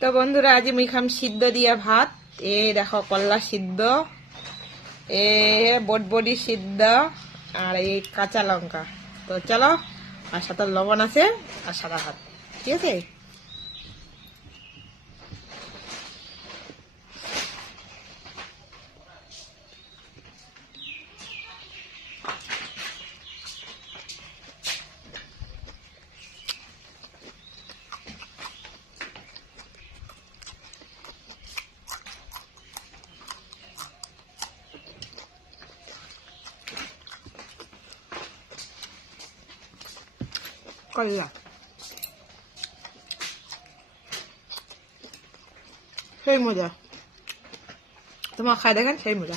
তো বন্ধুরা আজ মুই খাম সিদ্ধ দিয়া ভাত। এ দেখো কল্লা সিদ্ধ, এ বটবডি সিদ্ধ, আর এই কাঁচা লঙ্কা। তো চলো, আর সাথে লবণ আছে আর সাদা ভাত, ঠিক আছে। কল্লা সেই মজা, তোমার খাই দেখেন সেই মজা।